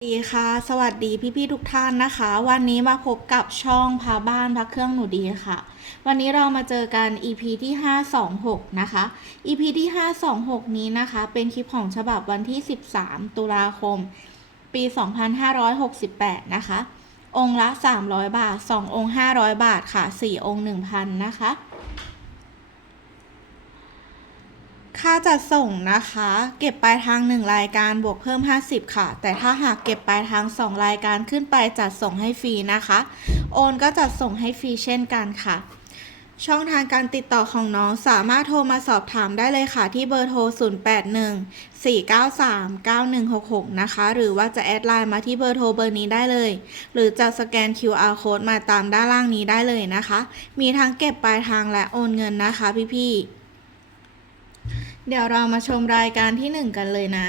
สวัสดีค่ะ สวัสดีพี่ๆทุกท่านนะคะ วันนี้มาพบกับช่องพาบ้านพักเครื่องหนูดีค่ะ วันนี้เรามาเจอกัน EP ที่ 526 นะคะ EP ที่ 526 นี้นะคะ เป็นคลิปของฉบับวันที่ 13 ตุลาคม ปี 2568 นะคะ องค์ละ 300 บาท 2 องค์ 500 บาทค่ะ 4 องค์ 1,000 นะคะ ค่าจัดส่งนะคะ เก็บปลายทาง 1 รายการบวกเพิ่ม 50 ค่ะ แต่ถ้าหากเก็บปลายทาง 2 รายการขึ้นไปจัดส่งให้ฟรีนะคะ โอนก็จัดส่งให้ฟรีเช่นกันค่ะ ช่องทางการติดต่อของน้องสามารถโทรมาสอบถามได้เลยค่ะ ที่เบอร์โทร 081 493 9166 นะคะ หรือว่าจะแอดไลน์มาที่เบอร์โทรเบอร์นี้ได้เลย หรือจะสแกน QR code มาตามด้านล่างนี้ได้เลยนะคะ มีทั้งเก็บปลายทางและโอนเงินนะคะพี่ๆ เดี๋ยวเรามาชมรายการที่หนึ่งกันเลยนะ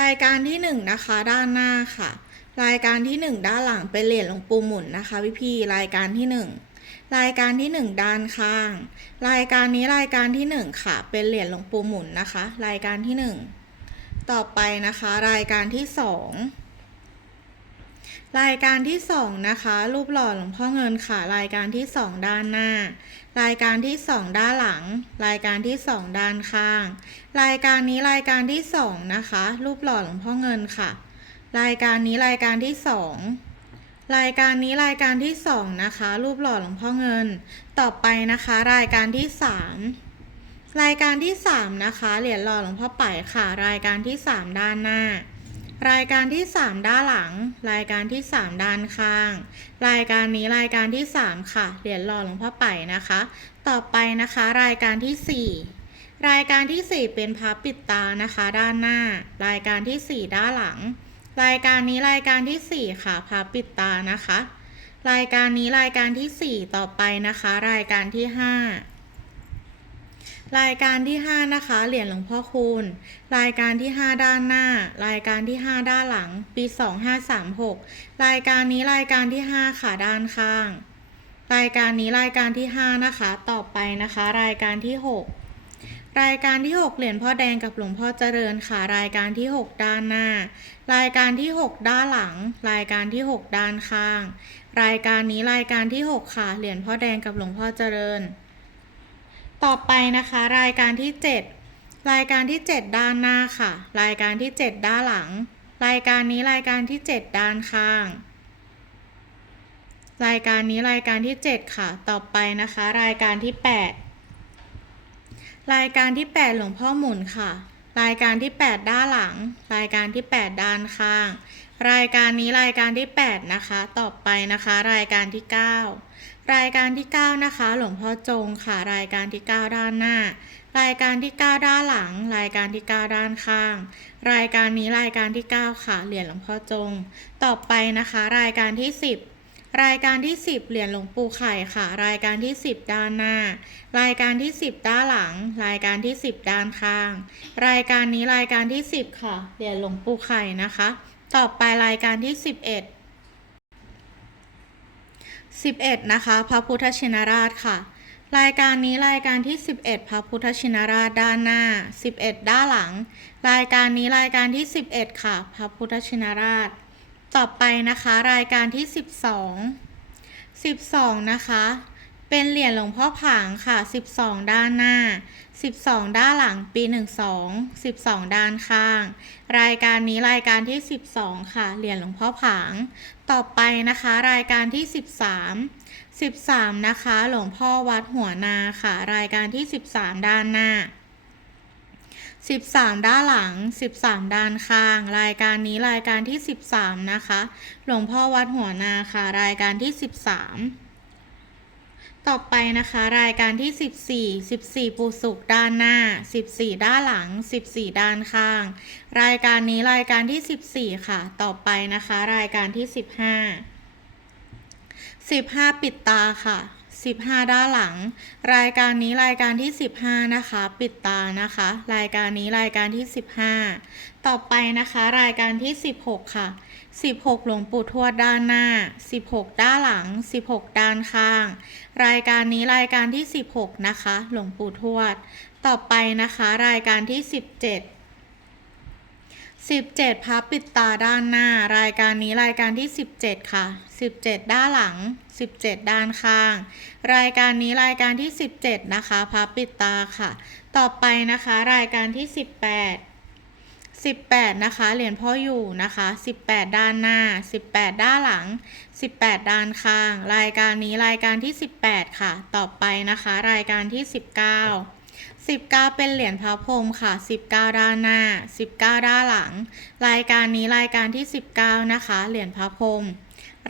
รายการที่หนึ่งนะคะ ด้านหน้าค่ะ รายการที่หนึ่งด้านหลังเป็นเหรียญหลวงปู่หมุนนะคะพี่พี่รายการที่หนึ่งรายการที่หนึ่งด้านข้าง รายการนี้รายการที่หนึ่งค่ะ เป็นเหรียญหลวงปู่หมุนนะคะ รายการที่หนึ่งต่อไปนะคะ รายการที่สอง รายการที่สองนะคะ รูปหล่อหลวงพ่อเงินค่ะ รายการที่สองด้านหน้า รายการที่สองด้านหลัง รายการที่สองด้านข้าง รายการนี้รายการที่สองนะคะ รูปหล่อหลวงพ่อเงินค่ะ รายการนี้รายการที่สองรายการนี้รายการที่สองนะคะ รูปหล่อหลวงพ่อเงิน ต่อไปนะคะ รายการที่สามรายการที่สามนะคะ เหรียญหล่อหลวงพ่อไปค่ะ รายการที่สามด้านหน้า รายการที่ 3 ด้านหลัง รายการที่ 3 ด้านข้าง รายการนี้รายการที่ 3 ค่ะ เหรียญหล่อหลวงพ่อไปนะคะ ต่อไปนะคะ รายการที่ 4 รายการที่ 4 เป็นพับปิดตานะคะ ด้านหน้า รายการที่ 4 ด้านหลัง รายการนี้รายการที่ 4 ค่ะพับปิดตานะคะ รายการนี้รายการที่ 4 ต่อไปนะคะ รายการที่ 5 รายการที่ 5 นะคะ เหรียญหลวงพ่อคูณ รายการที่ 5 ด้านหน้า รายการที่ 5 ด้านหลัง ปี 2536 รายการนี้รายการที่ 5 ค่ะด้านข้าง รายการนี้รายการที่ 5 นะคะ ต่อไปนะคะ รายการที่ 6 รายการที่ 6 เหรียญพ่อแดงกับหลวงพ่อเจริญค่ะ รายการที่ 6 ด้านหน้า รายการที่ 6 ด้านหลัง รายการที่ 6 ด้านข้าง รายการนี้รายการที่ 6 ค่ะ เหรียญพ่อแดงกับหลวงพ่อเจริญ ต่อไปนะคะรายการที่ 7 รายการที่ 7 ด้านหน้าค่ะ รายการที่ 7 ด้านหลัง รายการนี้รายการที่ 7 ด้านข้าง รายการนี้รายการที่ 7 ค่ะ ต่อไปนะคะ รายการที่ 8 รายการที่ 8 หลวงพ่อหมุนค่ะ รายการที่ 8 ด้านหลัง รายการที่ 8 ด้านข้าง รายการนี้รายการที่ 8 นะคะ ต่อไปนะคะ รายการที่ 9 รายการที่ 9 นะคะ หลวงพ่อจงค่ะ รายการที่ 9 ด้านหน้า รายการที่ 9 ด้านหลัง รายการที่ 9 ด้านข้าง รายการนี้รายการที่ 9 ค่ะ เหรียญหลวงพ่อจง ต่อไปนะคะ รายการที่ 10รายการที่ 10 เหรียญหลวงปู่ไข่ค่ะ รายการที่ 10 ด้านหน้า รายการที่ 10 ด้านหลัง รายการที่ 10 ด้านข้าง รายการนี้รายการที่ 10 ค่ะ เหรียญหลวงปู่ไข่นะคะ ต่อไปรายการที่ 11 11 นะคะ พระพุทธชินราชค่ะ รายการนี้รายการที่ 11 พระพุทธชินราชด้านหน้า 11 ด้านหลัง รายการนี้รายการที่ 11 ค่ะ พระพุทธชินราช ต่อไปนะคะรายการที่ 12 12 นะคะ เป็นเหรียญหลวงพ่อผางค่ะ 12 ด้านหน้า 12 ด้านหลังปี 12 12 ด้านข้าง รายการนี้รายการที่ 12 ค่ะ เหรียญหลวงพ่อผาง ต่อไปนะคะ รายการที่ 13 13 นะคะ หลวงพ่อวัดหัวนาค่ะ รายการที่ 13 ด้านหน้า 13 ด้านหลัง 13 ด้านข้าง รายการนี้รายการที่ 13 นะคะ หลวงพ่อวัดหัวนาค่ะ รายการที่ 13 ต่อไปนะคะรายการที่ 14 14ปูสุกด้านหน้า 14 ด้านหลัง 14 ด้านข้าง รายการนี้รายการที่ 14 ค่ะ ต่อไปนะคะ รายการที่ 15 15 ปิดตาค่ะ 15 ด้านหลัง รายการนี้รายการที่ 15 นะคะ ปิดตานะคะ รายการนี้รายการที่ 15 ต่อไปนะคะ รายการที่ 16 ค่ะ 16 หลวงปู่ทวดด้านหน้า 16 ด้านหลัง 16 ด้านข้าง รายการนี้รายการที่ 16 นะคะ หลวงปู่ทวด ต่อไปนะคะ รายการที่สิบเจ็ดสิบเจ็ดพับปิดตาด้านหน้า รายการนี้รายการที่สิบเจ็ดค่ะสิบเจ็ดด้านหลังสิบเจ็ดด้านข้าง รายการนี้รายการที่สิบเจ็ดนะคะพับปิดตาค่ะ ต่อไปนะคะ รายการที่สิบแปด 18 นะคะ เหรียญพ่ออยู่นะคะ 18 ด้านหน้า 18 ด้านหลัง 18 ด้านข้าง รายการนี้รายการที่ 18 ค่ะ ต่อไปนะคะ รายการที่ 19 19 เป็นเหรียญพระพรหมค่ะ 19 ด้านหน้า 19 ด้านหลัง รายการนี้รายการที่ 19 นะคะ เหรียญพระพรหม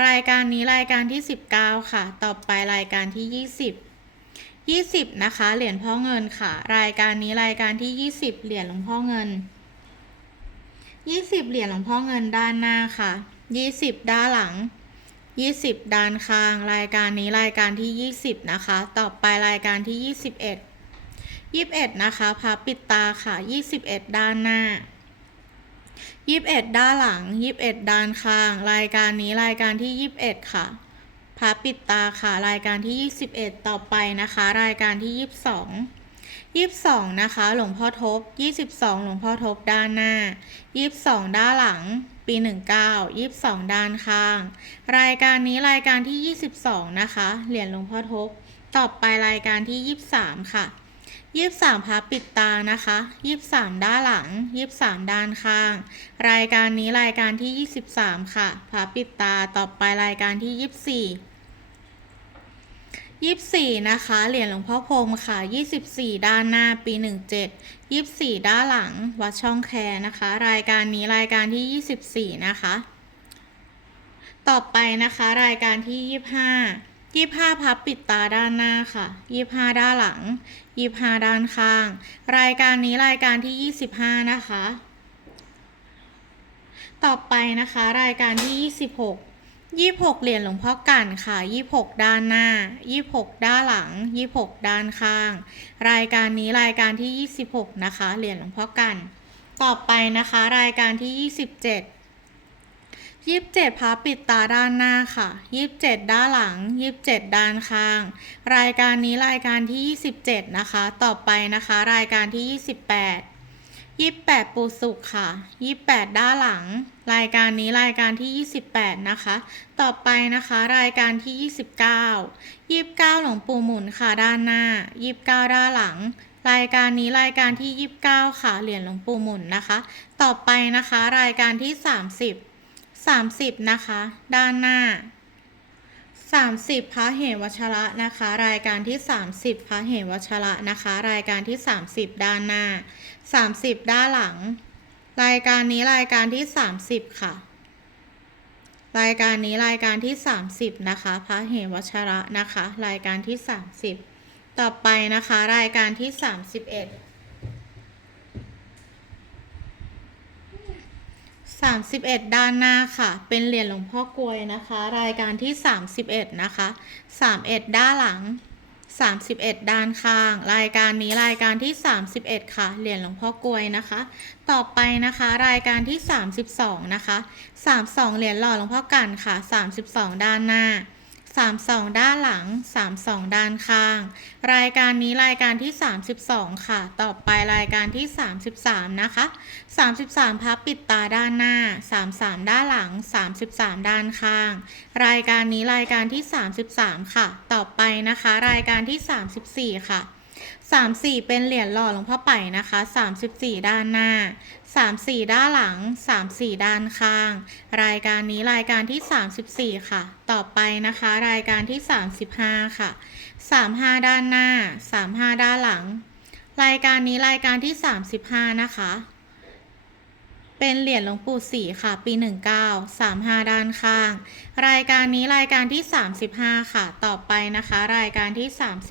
รายการนี้รายการที่ 19 ค่ะ ต่อไปรายการที่ 20 20 นะคะ เหรียญพ่อเงินค่ะ รายการนี้รายการที่ 20 เหรียญหลวงพ่อเงิน ยี่สิบเหรียญหลวงพ่อเงินด้านหน้าค่ะยี่สิบด้านหลังยี่สิบด้านข้าง รายการนี้รายการที่ยี่สิบนะคะ ต่อไปรายการที่ยี่สิบเอ็ดยี่สิบเอ็ดนะคะพับปิดตาค่ะยี่สิบเอ็ดด้านหน้ายี่สิบเอ็ดด้านหลังยี่สิบเอ็ดด้านข้าง รายการนี้รายการที่ยี่สิบเอ็ดค่ะพับปิดตาค่ะ รายการที่ยี่สิบเอ็ดต่อไปนะคะ รายการที่ยี่สิบสอง ยี่สิบสองนะคะ หลวงพ่อทบยี่สิบสองหลวงพ่อทบด้านหน้ายี่สิบสองด้านหลัง ปีหนึ่งเก้ายี่สิบสองด้านข้าง รายการนี้รายการที่ยี่สิบสองนะคะ เหรียญหลวงพ่อทบ ต่อไปรายการที่ยี่สิบสามค่ะยี่สิบสามพับปิดตานะคะยี่สิบสามด้านหลังยี่สิบสามด้านข้าง รายการนี้รายการที่ยี่สิบสามค่ะพับปิดตา ต่อไปรายการที่ยี่ สิบสี่ยี่สิบสี่นะคะ เหรียญหลวงพ่อพรมค่ะยี่สิบสี่ด้านหน้าปีหนึ่งเจ็ดยี่สิบสี่ด้านหลัง วัดช่องแคนะคะ รายการนี้รายการที่ยี่สิบสี่นะคะ ต่อไปนะคะ รายการที่ยี่ห้ายี่ห้าพับปิดตาด้านหน้าค่ะยี่ห้าด้านหลังยี่ห้าด้านข้าง รายการนี้รายการที่ยี่สิบห้านะคะ ต่อไปนะคะ รายการที่ยี่สิบหก ยี่หกเหรียญหลวงพ่อกันค่ะยี่หกด้านหน้ายี่หกด้านหลังยี่หกด้านข้าง รายการนี้รายการที่ยี่สิบหกนะคะเหรียญหลวงพ่อกัน ต่อไปนะคะรายการที่ยี่สิบเจ็ดยี่สิบเจ็ดพับปิดตาด้านหน้าค่ะยี่สิบเจ็ดด้านหลังยี่สิบเจ็ดด้านข้าง รายการนี้รายการที่ยี่สิบเจ็ดนะคะ ต่อไปนะคะ รายการที่ยี่สิบแปด ยี่แปดปูสุกค่ะยี่แปดด้านหลัง รายการนี้รายการที่ยี่สิบแปดนะคะ ต่อไปนะคะ รายการที่ยี่สิบเก้ายี่บเก้าหลวงปู่หมุนค่ะด้านหน้ายี่บเก้าด้านหลัง รายการนี้รายการที่ยี่บเก้าค่ะเหรียญหลวงปู่หมุนนะคะ ต่อไปนะคะ รายการที่สามสิบสามสิบนะคะ ด้านหน้า 30พระเหมวัชระนะคะ รายการที่ 30พระเหมวัชระนะคะ รายการที่ 30 ด้านหน้า 30 ด้านหลัง รายการนี้รายการที่ 30 ค่ะ รายการนี้รายการที่ 30 นะคะพระเหมวัชระนะคะ รายการที่ 30 ต่อไปนะคะ รายการที่ 31 31 ด้านหน้าค่ะ เป็นเหรียญหลวงพ่อกลวยนะคะ รายการที่ 31 นะคะ 31 ด้านหลัง 31 ด้านข้าง รายการนี้รายการที่ 31 ค่ะ เหรียญหลวงพ่อกลวยนะคะ ต่อไปนะคะ รายการที่ 32 นะคะ 32 เหรียญหล่อหลวงพ่อกันค่ะ 32 ด้านหน้า 32 ด้านหลัง 32 ด้านข้าง รายการนี้รายการที่ 32 ค่ะ ต่อไปรายการที่ 33 นะคะ 33 พับปิดตาด้านหน้า 33 ด้านหลัง 33 ด้านข้าง รายการนี้รายการที่ 33 ค่ะ ต่อไปนะคะ รายการที่ 34 ค่ะ 34 เป็นเหรียญหล่อหลวงพ่อไปนะคะ 34 ด้านหน้า 34 ด้านหลัง 34 ด้านข้าง รายการนี้รายการที่ 34 ค่ะ ต่อไปนะคะ รายการที่ 35 ค่ะ 35 ด้านหน้า 35 ด้านหลัง รายการนี้รายการที่ 35 นะคะ เป็นเหรียญหลวงปู่ศรีค่ะ ปี 19 35 ด้านข้าง รายการนี้รายการที่ 35 ค่ะ ต่อไปนะคะ รายการที่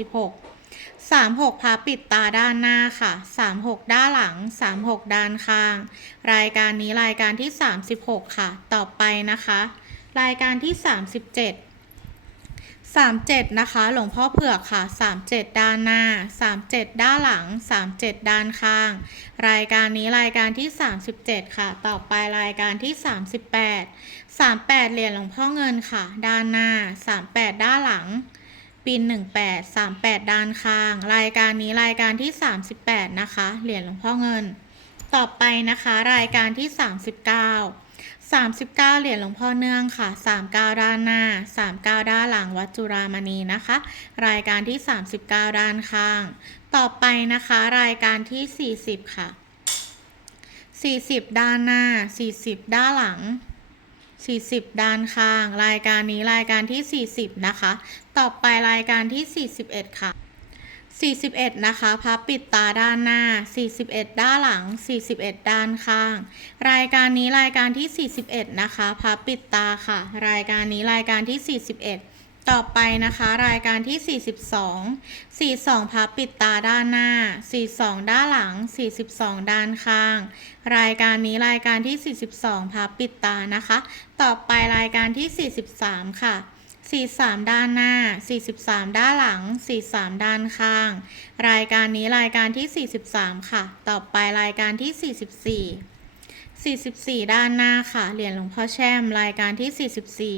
36 36พับปิดตาด้านหน้าค่ะ36ด้านหลัง36ด้านข้าง รายการนี้รายการที่36ค่ะ ต่อไปนะคะ รายการที่37 37นะคะ หลวงพ่อเผือกค่ะ37ด้านหน้า37ด้านหลัง37ด้านข้าง รายการนี้รายการที่37ค่ะ ต่อไปรายการที่38 38เหรียญหลวงพ่อเงินค่ะ ด้านหน้า38ด้านหลัง ปีน18 38 ด้านข้าง รายการนี้รายการที่ 38 นะคะ เหรียญหลวงพ่อเงิน ต่อไปนะคะ รายการที่ 39 39 เหรียญหลวงพ่อเนื่องค่ะ 39 ด้านหน้า 39 ด้านหลังวัดจุรามณีนะคะ รายการที่ 39 ด้านข้าง ต่อไปนะคะ รายการที่ 40 ค่ะ 40 ด้านหน้า 40 ด้านหลัง 40 ด้านข้าง รายการนี้รายการที่ 40 นะคะ ต่อไปรายการที่ 41 ค่ะ 41 นะคะพับปิดตาด้านหน้า 41 ด้านหลัง 41 ด้านข้าง รายการนี้รายการที่ 41 นะคะพับปิดตาค่ะ รายการนี้รายการที่ 41 ต่อไปนะคะ รายการที่ 42 42พับปิดตาด้านหน้า 42 ด้านหลัง 42 ด้านข้าง รายการนี้รายการที่ 42พับปิดตานะคะ ต่อไปรายการที่ 43 ค่ะ 43 ด้านหน้า 43 ด้านหลัง 43 ด้านข้าง รายการนี้รายการที่ 43 ค่ะ ต่อไปรายการที่ 44 44 ด้านหน้าค่ะ เหรียญหลวงพ่อแช่ม รายการที่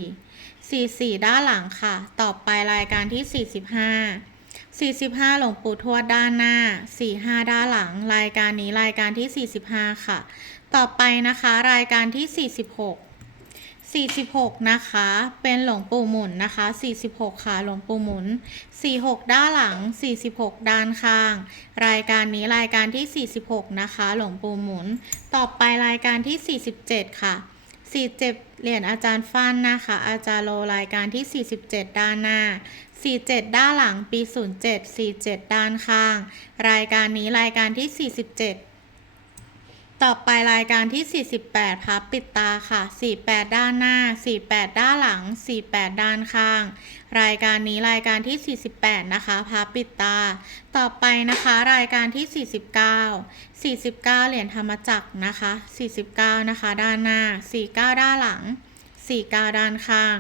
44 44 ด้านหลังค่ะ ต่อไปรายการที่ 45 45 หลวงปู่ทวดด้านหน้า 45 ด้านหลัง รายการนี้รายการที่ 45 ค่ะ ต่อไปนะคะ รายการที่ 46 46 นะคะ เป็นหลวงปู่หมุนนะคะ 46 ค่ะ หลวงปู่หมุน 46 ด้านหลัง 46 ด้านข้าง รายการนี้รายการที่ 46 นะคะ หลวงปู่หมุน ต่อไปรายการที่ 47 ค่ะ 47 เหรียญอาจารย์ฟันนะคะ อาจารย์โลรายการที่ 47 ด้านหน้า 47 ด้านหลัง ปี 07 47 ด้านข้าง รายการนี้รายการที่ 47 ต่อไปรายการที่ 48 พับปิดตาค่ะ 48 ด้านหน้า 48 ด้านหลัง 48 ด้านข้าง รายการนี้รายการที่ 48 นะคะ พับปิดตา ต่อไปนะคะ รายการที่ 49 49 เหรียญธรรมจักรนะคะ 49 นะคะ ด้านหน้า 49 ด้านหลัง 49 ด้านข้าง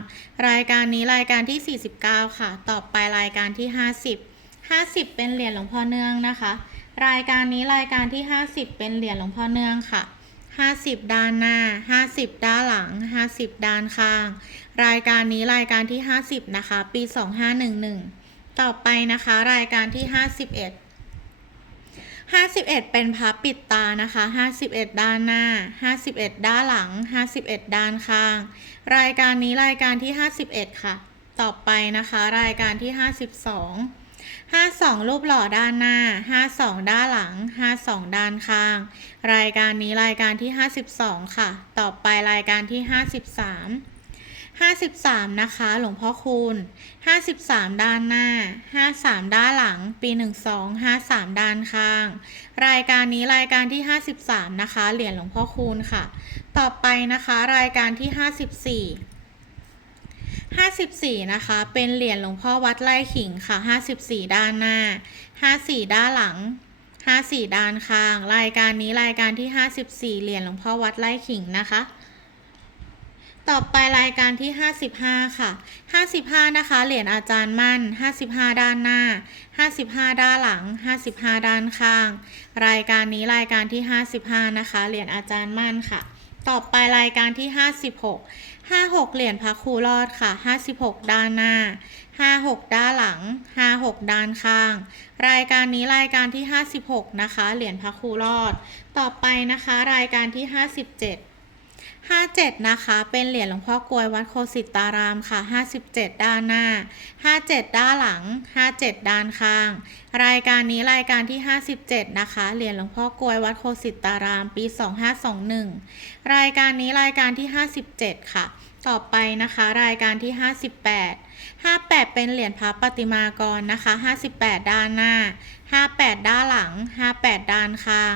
รายการนี้รายการที่ 49 ค่ะ ต่อไปรายการที่ 50 50 เป็นเหรียญหลวงพ่อเนื่องนะคะ รายการนี้รายการที่ 50 เป็นเหรียญหลวงพ่อเนื่องค่ะ 50 ด้านหน้า 50 ด้านหลัง 50 ด้านข้าง รายการนี้รายการที่ 50 นะคะ ปี 2511 ต่อไปนะคะ รายการที่ 51 51 เป็นพับปิดตานะคะ 51 ด้านหน้า 51 ด้านหลัง 51 ด้านข้าง รายการนี้รายการที่ 51 ค่ะ ต่อไปนะคะ รายการที่ 52 52 รูปหล่อด้านหน้า 52 ด้านหลัง 52 ด้านข้าง รายการนี้รายการที่ 52 ค่ะ ต่อไปรายการที่ 53 53 นะคะ หลวงพ่อคูณ 53 ด้านหน้า 53 ด้านหลัง ปี 12 53 ด้านข้าง รายการนี้รายการที่ 53 นะคะ เหรียญหลวงพ่อคูณค่ะ ต่อไปนะคะ รายการที่ 54 54 นะคะ เป็นเหรียญหลวงพ่อวัดไร่ขิงค่ะ 54 ด้านหน้า 54 ด้านหลัง 54 ด้านข้าง รายการนี้รายการที่ 54 เหรียญหลวงพ่อวัดไร่ขิงนะคะ ต่อไปรายการที่ 55 ค่ะ 55 นะคะ เหรียญอาจารย์มั่น 55 ด้านหน้า 55 ด้านหลัง 55 ด้านข้าง รายการนี้รายการที่ 55 นะคะ เหรียญอาจารย์มั่นค่ะ ต่อไปรายการที่ 56 56 เหรียญพระครูรอดค่ะ 56 ด้านหน้า 56 ด้านหลัง 56 ด้านข้าง รายการนี้รายการที่ 56 นะคะ เหรียญพระครูรอด ต่อไปนะคะ รายการที่ 57 57 นะคะ เป็นเหรียญหลวงพ่อกลวยวัดโคสิตารามค่ะ 57 ด้านหน้า 57 ด้านหลัง 57 ด้านข้าง รายการนี้รายการที่ 57 นะคะ เหรียญหลวงพ่อกลวยวัดโคสิตาราม ปี 2521 รายการนี้รายการที่ 57 ค่ะ ต่อไปนะคะ รายการที่ 58 58 เป็นเหรียญพระปฏิมากรนะคะ 58 ด้านหน้า 58 ด้านหลัง 58 ด้านข้าง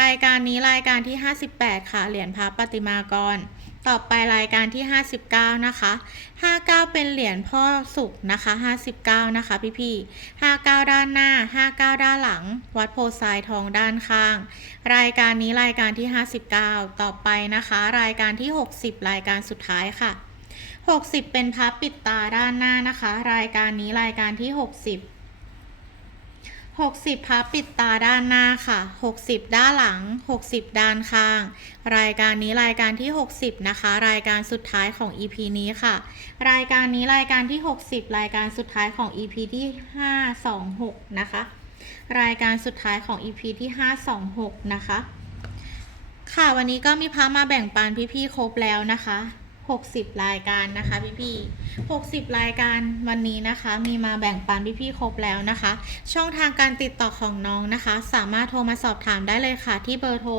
รายการนี้รายการที่ 58 ค่ะ เหรียญพระปฏิมากร ต่อไปรายการที่ 59 นะคะ 59 เป็นเหรียญพ่อสุขนะคะ 59 นะคะ พี่พี่59 ด้านหน้า 59 ด้านหลัง วัดโพไซทองด้านข้าง รายการนี้รายการที่ 59 ต่อไปนะคะ รายการที่ 60 รายการสุดท้ายค่ะ 60 เป็นพับปิดตาด้านหน้านะคะ รายการนี้รายการที่ 60 60 พับปิดตาด้านหน้าค่ะ 60 ด้านหลัง 60 ด้านข้าง รายการนี้รายการที่ 60 นะคะ รายการสุดท้ายของ EP นี้ค่ะ รายการนี้รายการที่ 60 รายการสุดท้ายของ EP ที่ 526 นะคะ รายการสุดท้ายของ EP ที่ 526 นะคะ ค่ะวันนี้ก็มีพามาแบ่งปันพี่ๆครบแล้วนะคะ 60 รายการนะคะพี่ๆ60 รายการวันนี้นะคะมีมาแบ่งปันพี่ๆครบแล้วนะคะ ช่องทางการติดต่อของน้องนะคะ สามารถโทรมาสอบถามได้เลยค่ะที่เบอร์โทร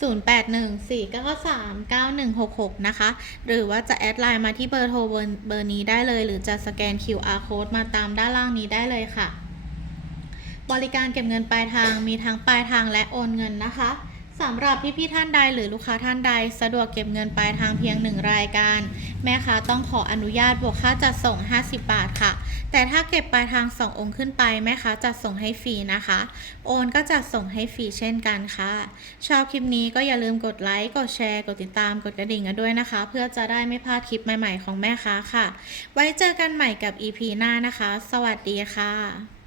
0814939166 นะคะ หรือว่าจะแอดไลน์มาที่เบอร์โทรเบอร์เบอร์นี้ได้เลย หรือจะสแกน QR code มาตามด้านล่างนี้ได้เลยค่ะ บริการเก็บเงินปลายทางมีทั้งปลายทางและโอนเงินนะคะ สำหรับพี่ๆท่านใดหรือลูกค้าท่านใด สะดวกเก็บเงินปลายทางเพียงหนึ่งรายการ แม่ค้าต้องขออนุญาตบวกค่าจัดส่ง 50 บาทค่ะ แต่ถ้าเก็บปลายทาง 2 องค์ขึ้นไป แม่ค้าจัดส่งให้ฟรีนะคะ โอนก็จัดส่งให้ฟรีเช่นกันค่ะ ชอบคลิปนี้ก็อย่าลืมกดไลค์กดแชร์กดติดตามกดกระดิ่งกันด้วยนะคะ เพื่อจะได้ไม่พลาดคลิปใหม่ๆของแม่ค้าค่ะ ไว้เจอกันใหม่กับ EP หน้านะคะ สวัสดีค่ะ